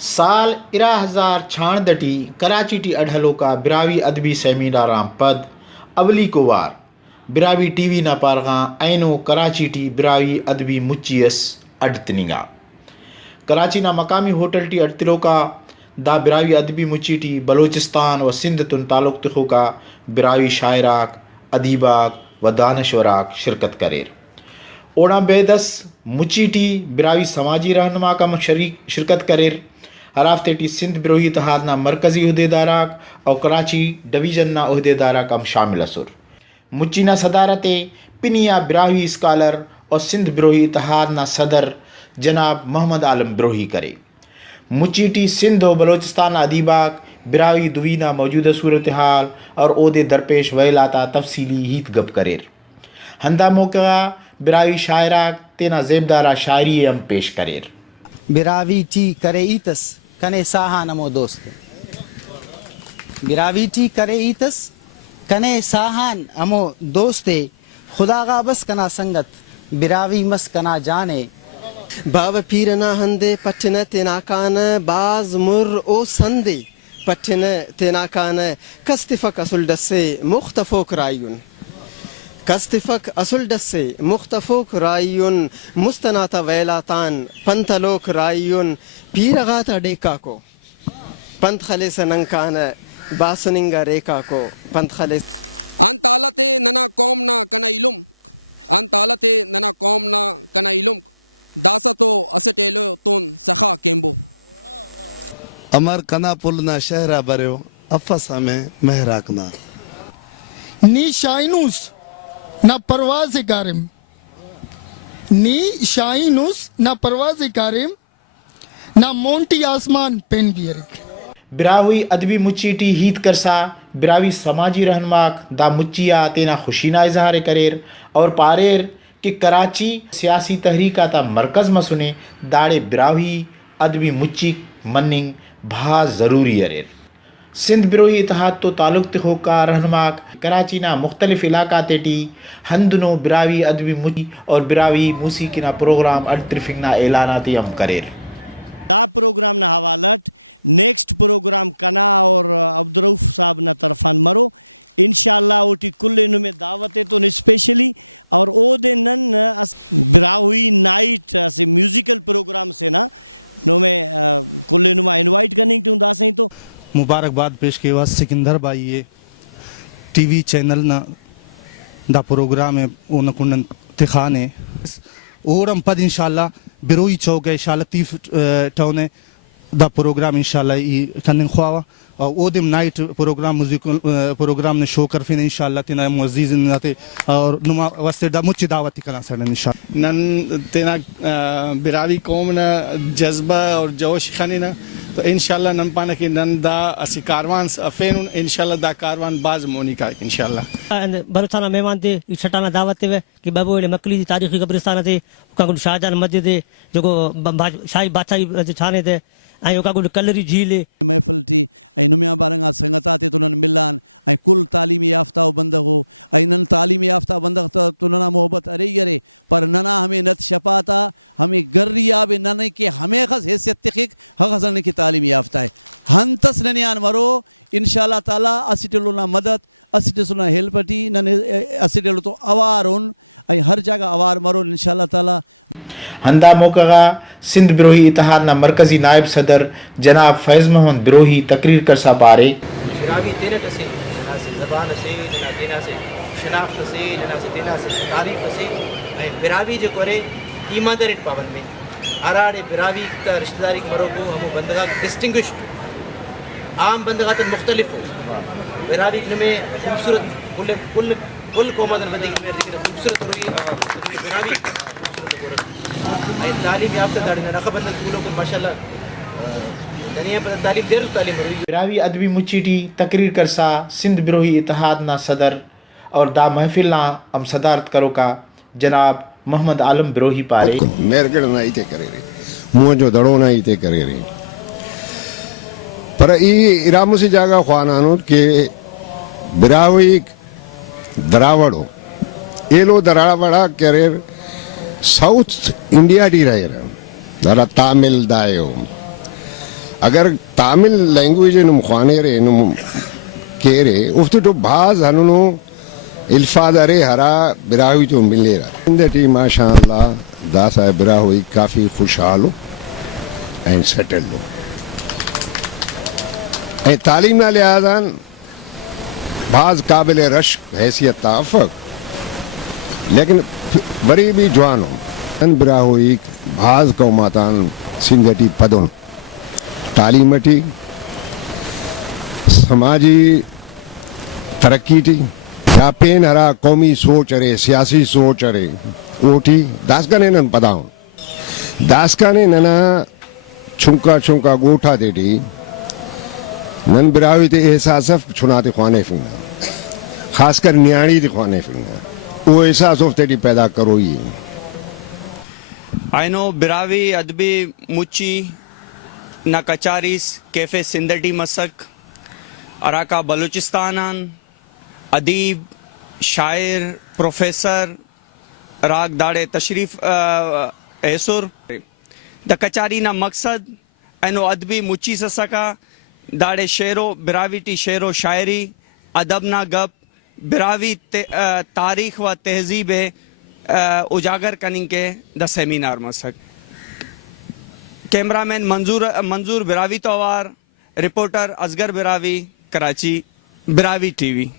साल 2066 कराची टी अढ़लो का बिरावी अदबी सेमिनारां पद अवली को वार बिरावी टीवी ना पारगा ऐनो कराची टी बिरावी अदबी मुच्चियस अडतनिगा कराची ना मकामी होटल टी अडतिलो का दा बिरावी अदबी मुच्ची टी बलोचिस्तान व सिंध तुन ताल्लुक तिखो का बिरावी शायराक अदीबाक व दानश्वराक शिरकत करेर ओड़ा बेदस मुच्ची टी बिरावी समाजी रहनुमा का शिरकत करेर हर हफ्ते टी सिंध बिरोही इत्तेहाद ना मरकज़ी उहदेदाराक और कराची डिवीज़न ना उहदेदाराक हम शामिल असुर मुच्ची ना सदारत पिनिया बिरावी स्कॉलर और सिंध बिरोही इत्तेहाद ना सदर जनाब मोहम्मद आलम बिरोही करे मुच्ची टी सिंध और बलोचिस्तान अदीबाक बिरावी दुवीना मौजूदा सूरत हाल और ओहदे दरपेश वैलाता तफसीली हीत गप करेर हंदा मौका बिरावी शायराक तेना ज़ेबदारा शायरी हम पेश करेर बिरावी टी करे ईतस कने साहा नमो दोस्त बिरावी टी करे ईतस कने साहान अमो दोस्ते खुदा गा बस कना संगत बिरावी मस कना जाने बाब पीरना हंदे पठन तेनाकान बाज मुर ओ संदे पठन तेनाकान कस्तिफक असुल दसे मुख्तफोक रायुन कस्तिफक असुल दसे मुख्तफोक रायुन मुस्तनाता वैलातान पंथलोक रायुन पीरगाता डेका को पंथ खले सनंकान बासुनिंगा रेखा को पंथ खले अमर कना पुलना शहरा बरयो अफसा में महराकना नी शाइनूस ना परवाज़ कारिम नी शाइनूस ना परवाज़ कारिम ना मोंटी आसमान पेन बियरिक बिरावी अदबी मुच्ची टी हीत करसा बिरावी समाजी रहनुमाक दा मुच्चिया तेना खुशीना इजहार करेर और पारेर कि कराची सियासी तहरीका ता मरकज़ मसुने दाड़े बिरावी अदबी मुच्ची मनिंग भा ज़रूरी अरेर सिंध बिरोही इत्तेहाद तो ताल्लुक तिखो का रहनुमाक कराची ना मुख्तलिफ इलाका तेटी हंदनो बिरावी अदबी मुच्ची और बिरावी मूसीकी ना प्रोग्राम अडतरिफिंग ना ऐलानाती हम करेर मुबारकबाद पेश के बाद सिकंदर भाई ये टीवी चैनल ना दा प्रोग्राम है उन कुंडन तिखाने और हम पद इंशाल्लाह बिरोई चौक है इंशाल्लाह तीफ टाउन दा प्रोग्राम इंशाल्लाह ये कन्ने ख्वावा और ओदम नाइट प्रोग्राम म्यूजिकल प्रोग्राम ने शो कर फिन इंशाल्लाह तिना मुअज्जिज नाते और नुमा वस्ते दा मुच्ची दावती कना सडन इंशाल्लाह नन तिना बिरावी कौम ना जज्बा और जोश खनी ना तो इंशाल्लाह नम पाना कि नंदा असी कारवान अफेन इंशाल्लाह दा कारवान बाज मोनी का इंशाल्लाह बलुस्तान मेहमान थे छटाना दावत थे कि बाबू एडे मकली दी तारीखी कब्रिस्तान थे उका शाहजहां मस्जिद थे जो शाही बादशाही छाने थे ऐं उका कलरी झील हंदा मौका सिंध बिरोही इत्तेहाद ना मरकज़ी नायब सदर जनाब फैज़ मोहम्मद बिरोही तकरीर कर सा पारे बिरावी तेनट से जना से ज़बान से जना तेना से शनाख्त से जना से तेना से तारीफ़ से ऐं बिरावी जो करे ईमानदारी पावन में अराड़े बिरावी त रिश्तेदारी मरोगो हमो बंदगा डिस्टिंग्विश आम बंदगा त मुख्तलिफ हो बिरावी में खूबसूरत कुल कुल कुल कौमन बंदगी में लेकिन खूबसूरत हुई बिरावी तालीम याफ्ता दाड़ी ना रखबत कुलो को माशाल्लाह दुनिया पर तालीम देर तालीम हुई बिरावी अदबी मुच्ची टी तकरीर कर सा सिंध बिरोही इत्तेहाद ना सदर और दा महफिल ना हम सदारत करो का जनाब मोहम्मद आलम बिरोही पारे मेरगड़ ना इते करे रे मुंह जो दड़ो ना इते करे रे पर ई इरामो से जागा ख्वानानो के बिरावी દરાવડો એ લો દરાવડા કેરેર સાઉથ ઇન્ડિયા ડી રહે દરા તામિલ દાયો અગર તામિલ લેંગ્વેજ એનું ખાને રે એનું કેરે ઉફતે તો બાઝ હનુનો ઇલ્ફાદરે હરા બિરાવી તો મિલેરા ઇન્દટી માશાઅલ્લાહ દાસા બિરાવી કાફી ખુશહાલો એન્ડ સેટલ્ડ એ તાલીમના લિહાઝાન बाज काबिल रश हैसियत ताफक लेकिन बड़ी भी जवान हो अन बिरा हुई बाज कौमातान सिंगटी पदों तालीमटी समाजी तरक्की टी पेन हरा कौमी सोच अरे सियासी सोच अरे ओटी दासका ने नन पदाओ दासका ने नना छुंका छुंका गोठा देटी नन बिरावी ते एहसास छुनाते खाने फिंगा खासकर न्याणी ते खाने फिंगा वो एहसास तेरी पैदा करो ही आइनो बिरावी अदबी मुची ना कचारीस कैफे सिंदटी मसक अराका बलूचिस्तानान अदीब शायर प्रोफेसर राग दाड़े तशरीफ एसुर द कचारी ना मकसद आइनो अदबी मुची सका दाड़े शेरो बिरावी टी शेरो शायरी अदब ना गप बिरावी तारीख व तहजीब उजागर कनिंग के द सेमिनार मसक कैमरामैन मंजूर बिरावी तोवार रिपोर्टर असगर बिरावी कराची बिरावी टीवी